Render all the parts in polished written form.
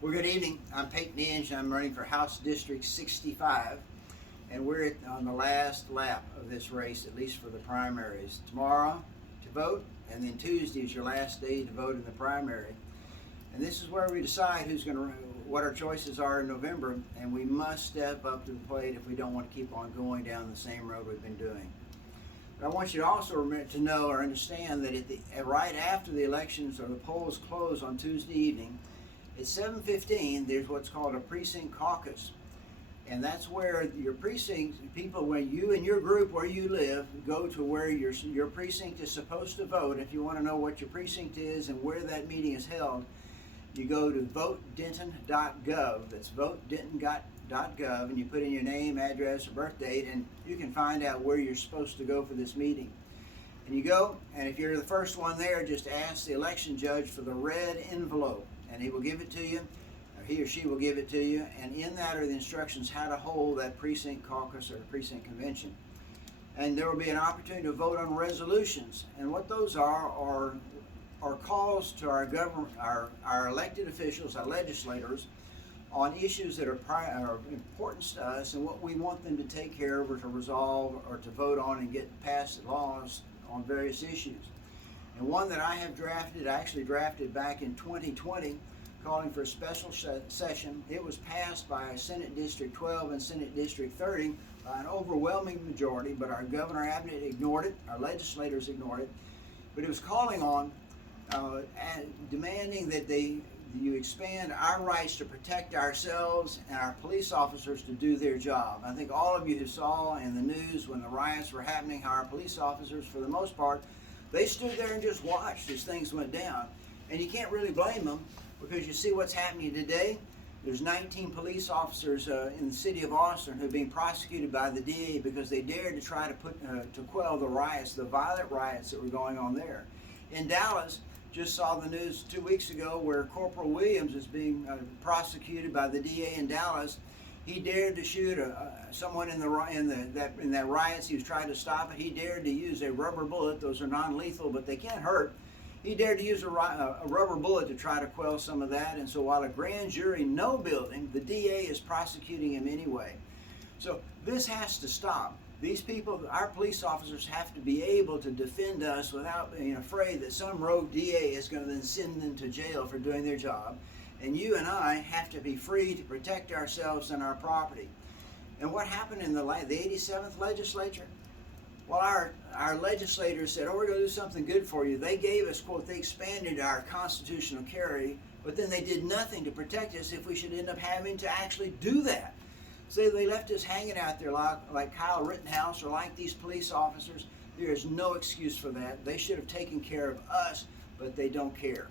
Well, good evening. I'm Peyton Inge. I'm running for House District 65, and we're on the last lap of this race, at least for the primaries. Tomorrow to vote, and then Tuesday is your last day to vote in the primary. And this is where we decide what our choices are in November, and we must step up to the plate if we don't want to keep on going down the same road we've been doing. But I want you to also to know or understand that right after the elections or the polls close on Tuesday evening, at 7:15, there's what's called a precinct caucus. And that's where your precinct people, when you and your group where you live, go to where your precinct is supposed to vote. If you want to know what your precinct is and where that meeting is held, you go to votedenton.gov. That's votedenton.gov, and you put in your name, address, or birth date, and you can find out where you're supposed to go for this meeting. And you go, and if you're the first one there, just ask the election judge for the red envelope, and he will give it to you, or he or she will give it to you, and in that are the instructions how to hold that precinct caucus or precinct convention. And there will be an opportunity to vote on resolutions, and what those are calls to our government, our elected officials, our legislators, on issues that are important to us and what we want them to take care of or to resolve or to vote on and get passed laws on various issues. And one that I have drafted, I actually drafted back in 2020, calling for a special session. It was passed by Senate District 12 and Senate District 30 by an overwhelming majority, but our Governor Abbott ignored it, our legislators ignored it. But it was calling on and demanding that you expand our rights to protect ourselves and our police officers to do their job. I think all of you who saw in the news when the riots were happening, how our police officers, for the most part, they stood there and just watched as things went down. And you can't really blame them, because you see what's happening today. There's 19 police officers in the city of Austin who are being prosecuted by the DA because they dared to try to quell the riots, the violent riots that were going on there. In Dallas, just saw the news 2 weeks ago where Corporal Williams is being prosecuted by the DA in Dallas. He dared to shoot someone in that riots. He was trying to stop it. He dared to use a rubber bullet. Those are non-lethal, but they can't hurt. He dared to use a rubber bullet to try to quell some of that. And so while a grand jury no building, the DA is prosecuting him anyway. So this has to stop. These people, our police officers, have to be able to defend us without being afraid that some rogue DA is going to then send them to jail for doing their job. And you and I have to be free to protect ourselves and our property. And what happened in the 87th legislature? Well, our legislators said, we're going to do something good for you. They gave us, quote, they expanded our constitutional carry, but then they did nothing to protect us if we should end up having to actually do that. So they left us hanging out there like Kyle Rittenhouse or like these police officers. There is no excuse for that. They should have taken care of us, but they don't care.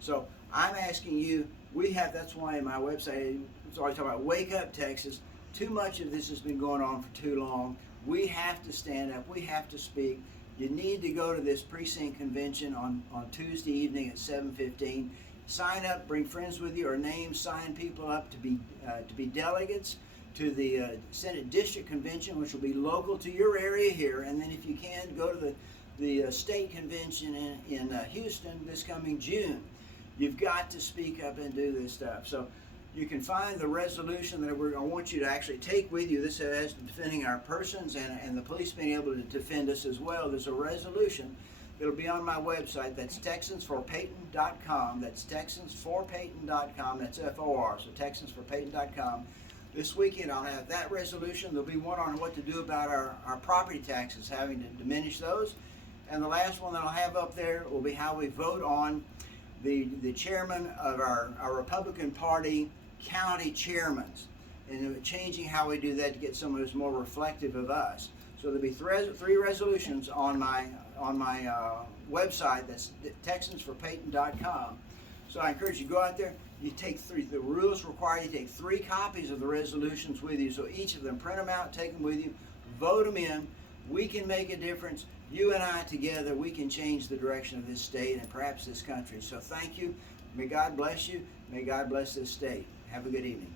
So I'm asking you, that's why in my website, it's always talking about Wake Up Texas. Too much of this has been going on for too long. We have to stand up. We have to speak. You need to go to this precinct convention on Tuesday evening at 7:15. Sign up, bring friends with you or names, sign people up to be delegates to the Senate District Convention, which will be local to your area here. And then if you can, go to the state convention in Houston this coming June. You've got to speak up and do this stuff. So you can find the resolution that I want you to actually take with you. This has defending our persons and the police being able to defend us as well. There's a resolution that'll be on my website. That's TexansForPeyton.com. That's TexansForPeyton.com. That's FOR, so TexansForPeyton.com. This weekend I'll have that resolution. There'll be one on what to do about our property taxes, having to diminish those. And the last one that I'll have up there will be how we vote on the chairman of our Republican Party county chairmen, and changing how we do that to get someone who's more reflective of us. So there'll be three resolutions on my website. That's TexansForPeyton.com. So I encourage you to go out there. You take the rules require you take 3 copies of the resolutions with you. So each of them, print them out, take them with you, vote them in. We can make a difference. You and I together, we can change the direction of this state and perhaps this country. So thank you. May God bless you. May God bless this state. Have a good evening.